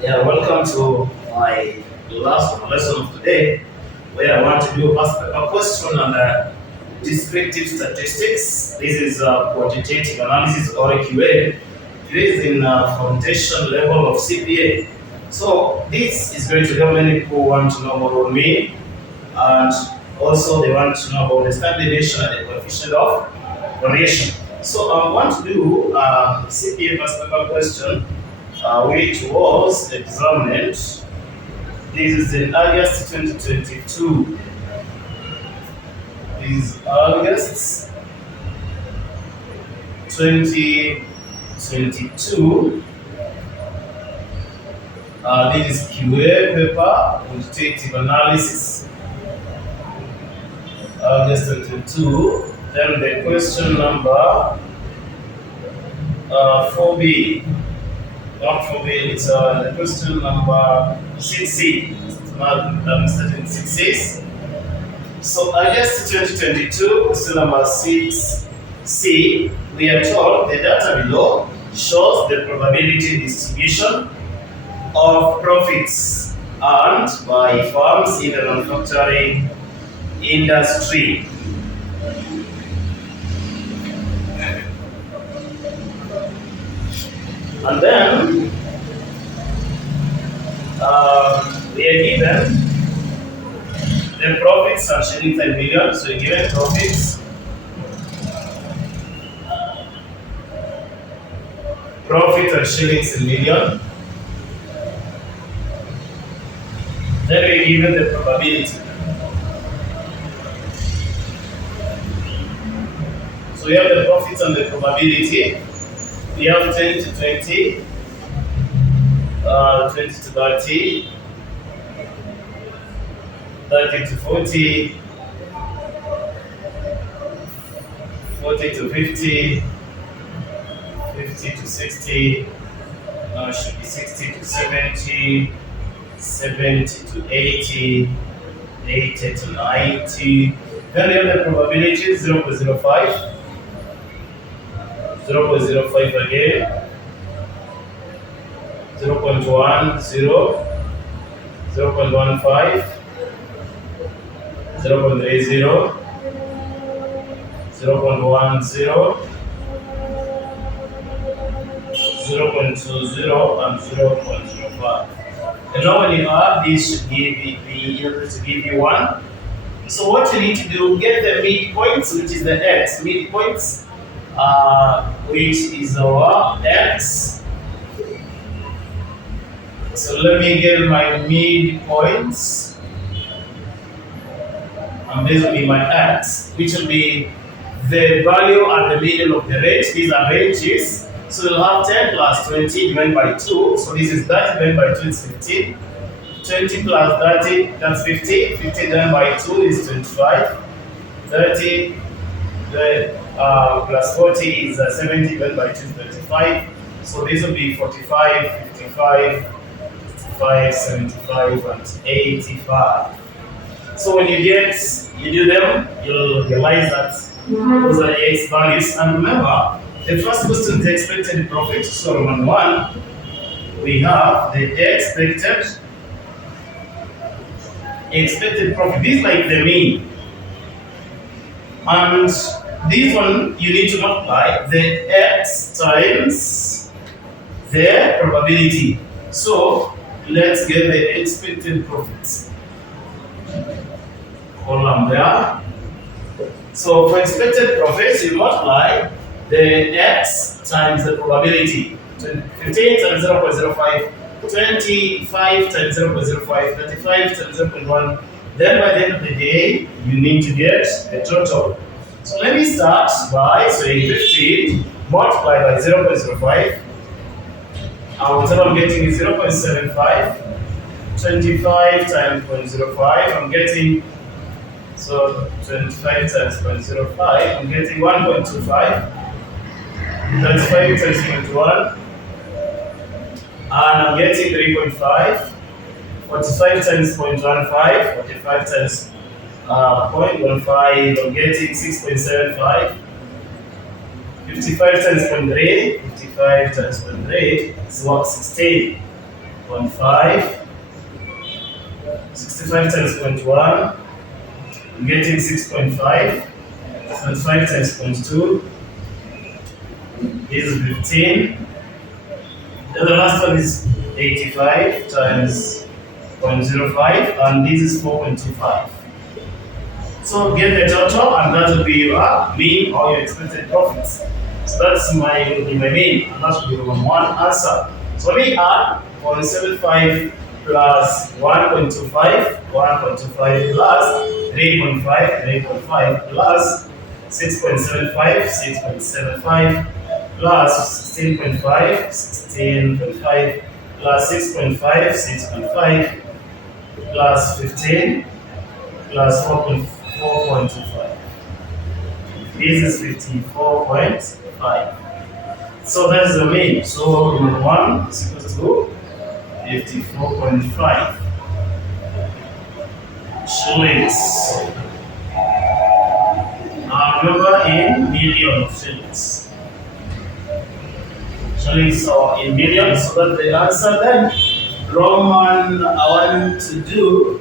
Yeah, welcome to my last lesson of today, where I want to do a question on descriptive statistics. This is quantitative analysis or QA. It is in foundation level of CPA. So this is going to help many people who want to know what we mean, and also they want to know about the standard deviation and the coefficient of variation. So I want to do CPA first paper question, which was examined. This is in August 2022. This is August 2022. This is QA paper, quantitative analysis, August 22. Then the question number 4B. Not 4B, it's the question number 6C. I'm starting 6C. So August 2022, question number 6C, we are told the data below shows the probability distribution of profits earned by firms in the manufacturing industry. And then we are given the profits are shillings and millions. So we given profit and shillings and million. Then we given the probability. So we have the profits and the probability. We have 10 to 20, 20 to 30, 30 to 40, 40 to 50, 50 to 60, now it should be 60 to 70, 70 to 80, 80 to 90. Then we have the probability 0.05. 0.05 again, 0.10, 0.15, 0.30, 0.10, 0.20, and 0.05. And now when you add this, should be able to give you 1. So what you need to do, get the midpoints, which is the x, midpoints, which is our x. So let me get my midpoints, and this will be my x, which will be the value at the middle of the range. These are ranges. So we'll have 10 plus 20 divided by 2. So this is 30 divided by 2 is 15. 20 plus 30, that's 50. 50 divided by 2 is 25. 30 plus 40 is 70 divided by 2 is 25. So this will be 45, 55, 55, 75, and 85. So when you do them, you'll realize that those are the x values. And remember, the first question is the expected profit. So on 1, we have the expected profit. This is like the mean. And this one, you need to multiply the x times the probability. So let's get the expected profits. Column there. So for expected profits, you multiply the x times the probability. 15 times 0.05, 25 times 0.05, 35 times 0.1. Then by the end of the day, you need to get the total. So let me start by saying 15 multiplied by 0.05. Whatever I'm getting is 0.75. 25 times 0.05, I'm getting, so 25 times 0.05, I'm getting 1.25. 35 times 0.1, and I'm getting 3.5. 45 times 0.15, 45 times 0.15, I'm getting 6.75. 55 times 0.3, 55 times 0.3 is what? 16.5. 65 times 0.1, I'm getting 6.5. 75 times 0.2 is 15. Then the last one is 85 times 0.05, and this is 4.25. So get the total, and that will be your mean or your expected profits. So that's my mean, and that will be the one answer. So let me add 0.75 plus 1.25, 1.25 plus 3.5, 3.5 plus 6.75, 6.75 plus 16.5, 16.5 plus 6.5, 6.5 plus 15 plus 4.25. This is 54.5. So that is the mean. So number 1 is equal to 54.5 shillings. Now remember in million shillings. Shillings are in millions, so that the answer then Roman I want to do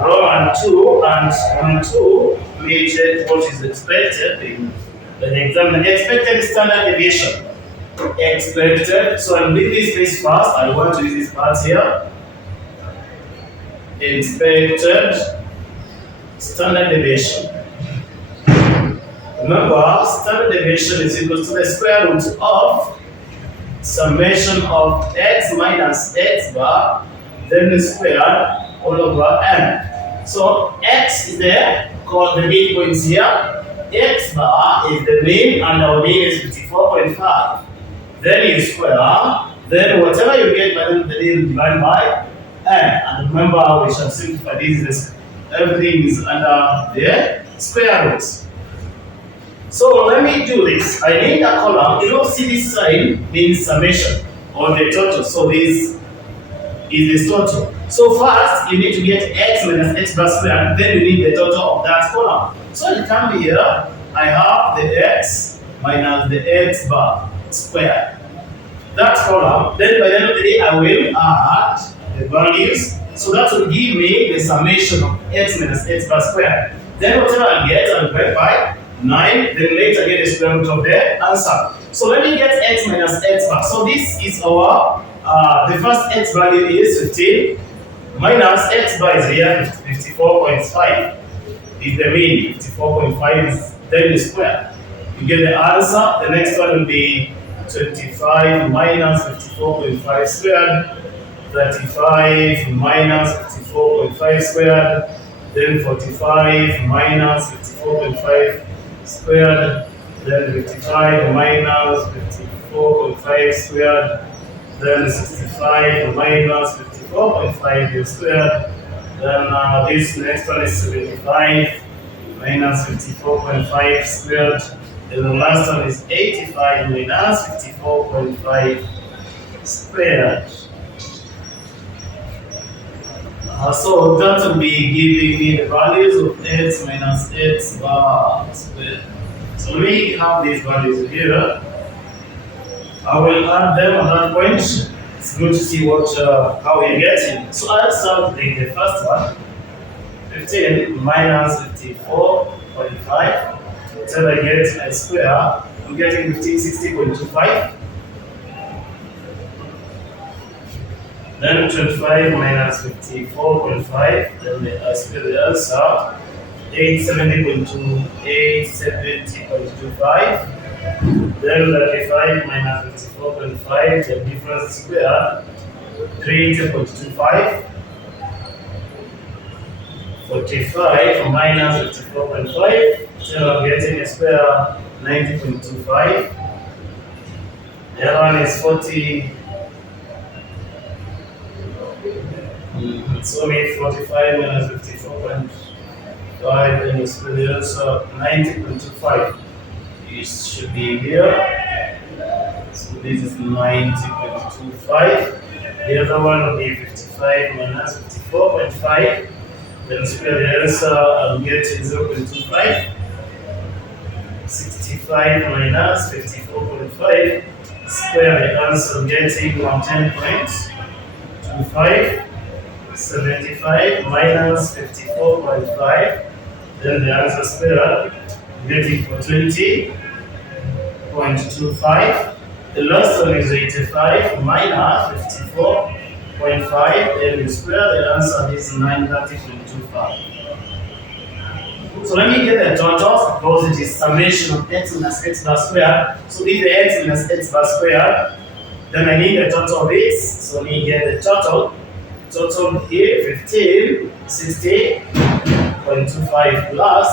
Roman 2 and Roman 2 may check what is expected in the exam. The expected standard deviation. Expected. So I'll leave this page first. I want to use this part here. Expected standard deviation. Remember, standard deviation is equal to the square root of summation of x minus x bar, then the square all over n. So x is there, called the mean points here. X bar is the mean, and our mean is 54.5. Then you square, then whatever you get by the end of the day, you divide by n. And remember, we shall simplify this. Everything is under the square roots. So let me do this. I need a column. You don't see this sign means summation or the total. So this is the total. So first you need to get x minus x bar squared. Then you need the total of that column. So you come here. I have the x minus the x bar squared. That column. Then by the end of the day, I will add the values. So that will give me the summation of x minus x bar squared. Then whatever I get, I will divide by 9, then later get the square root of the answer. So let me get x minus x bar. So this is our, the first x value is 15, minus x bar is here, 54.5 is the mean, 54.5 is then the square. You get the answer. The next one will be 25 minus 54.5 squared, 35 minus 54.5 squared, then 45 minus 54.5 squared, then 55 minus 54.5 squared, then 65 minus 54.5 squared, then this next one is 75 minus 54.5 squared, and the last one is 85 minus 54.5 squared. So that will be giving me the values of x minus x bar squared. So we have these values here. I will add them at that point. It's good to see what how we get it. So I'll start with the first one. 15 minus 54.5. Until I get a square, I'm getting 60.25. Then 25 minus 54.5, then I square the answer, 870.2, 870.25. Then 35 minus 54.5, the difference square, 380.25. 45 minus 54.5, so I'm getting a square, 90.25. The other one is 40. So we 45 minus 54.5, then you square the answer, 90.25. It should be here. So this is 90.25. The other one will be 55 minus 54.5. Then square the answer, I'll get 0.25. 55 minus 54.5 square the answer getting 110.25. 75 minus 54.5, then the answer square getting for 20.25. The last one is 85 minus 54.5, then the square the answer is 930.25. So let me get the total because it is summation of x minus x bar square. So if the x minus x bar square, then I need the total of this. So let me get the total. Total here 1560.25 plus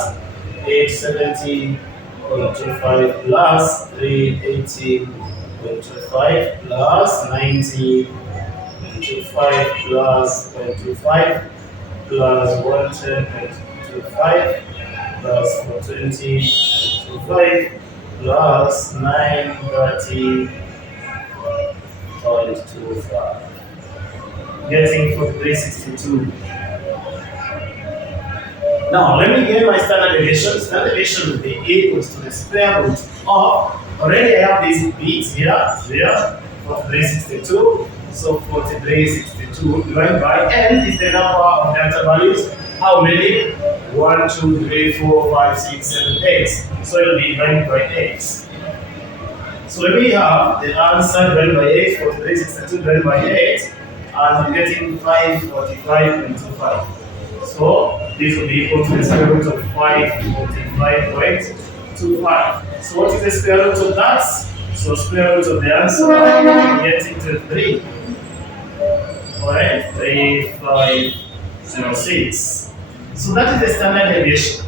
870.25 plus 380.25 plus 90.25 plus 0.25 plus 110.25 plus 420.25 plus 930.25. Getting 4362. Now let me get my standard deviation. Standard deviation will be equals to the square root of, already I have these bits here, 4362. So 4362 divided by n is the number of delta values. How many? 1, 2, 3, 4, 5, 6, 7, 8. So it will be divided by 8. So let me have the answer divided by 8, 4362 divided by 8. And I'm getting 545.25. So this will be equal to the square root of 545.25. So what is the square root of that? So square root of the answer, I'm getting to 3. Alright, 3506. So that is the standard deviation.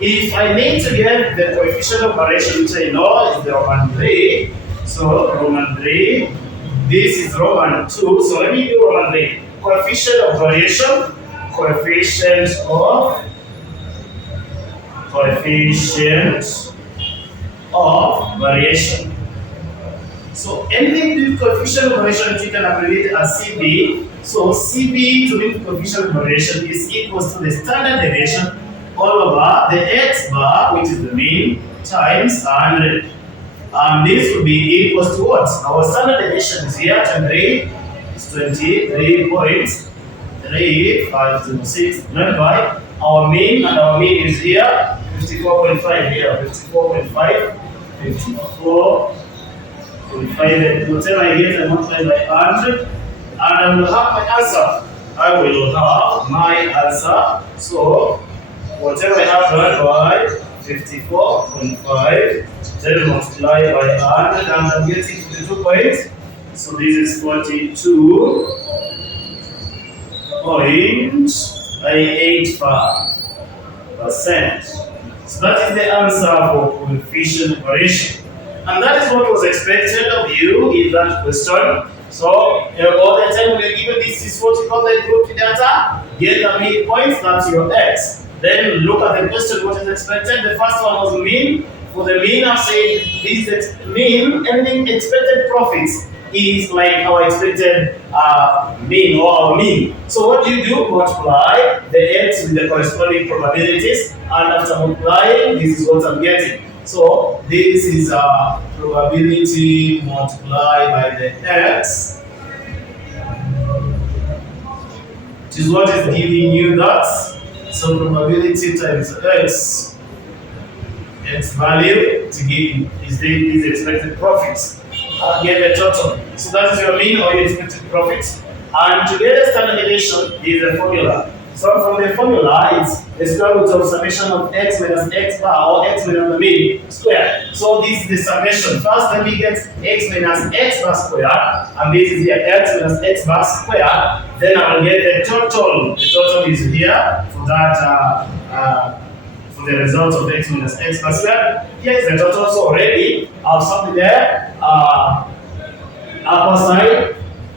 If I need to get the coefficient of variation, which I know is the Roman 3, so Roman 3. This is Roman 2, so let me do Roman 3. Coefficient of variation, coefficient of variation. So anything with coefficient of variation you can abbreviate as CB. So CB to mean coefficient of variation is equals to the standard deviation all over the x bar, which is the mean, times 100. And this will be equals to what? Our standard deviation is here, 23.3506 divided by our mean, and our mean is here, 54.5 here, 54.5, 54.5, whatever I get, I multiply by 100, and I will have my answer. I will have my answer. So, whatever I have divided by 54.5, then multiply by 100, and I'm getting 52 points. So this is 42.85%. So that is the answer for coefficient of variation. And that is what was expected of you in that question. So all the time we are given this is what you call the group data. Get the midpoints, that's your x. Then look at the question, what is expected. The first one was mean. For the mean, I'm saying this mean, anything expected profits is like our expected mean or our mean. So what do? Multiply the x with the corresponding probabilities, and after multiplying, this is what I'm getting. So this is a probability multiplied by the x, which is what is giving you that. So probability times x value to give is the expected profits. Get the total. So that is your mean or your expected profits. And to get the standard deviation is a formula. So from the formula, it's the square root of summation of x minus x bar or x minus the mean square. So this is the summation. First, let me get x minus x bar square, and this is here x minus x bar square. Then I will get the total. The total is here for that. For the result of x minus x bar square. Here is the total. So already I've something there. Upper side.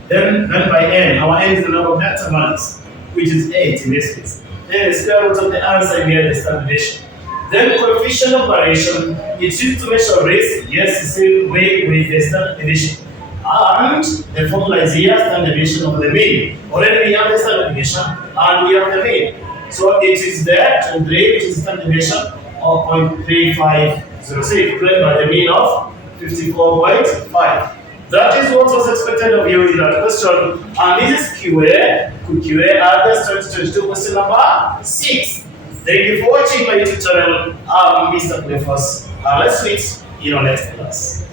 Then by n. Our n is the number of delta values, which is 8 in this case. Then the square root of the answer here, the standard deviation. Then coefficient of variation, it's used to measure risk, yes, the same way with the standard deviation. And the formula is here, standard deviation of the mean. Already we have the standard deviation and we have the mean. So it is there, 23, which is standard deviation of 0.350. So say calculate by the mean of 54.5. That is what was expected of you in that question. And this is QA. QA August 2022 question number 6. Thank you for watching my YouTube channel. I'm Mr. Clefos. Let's meet in our next class.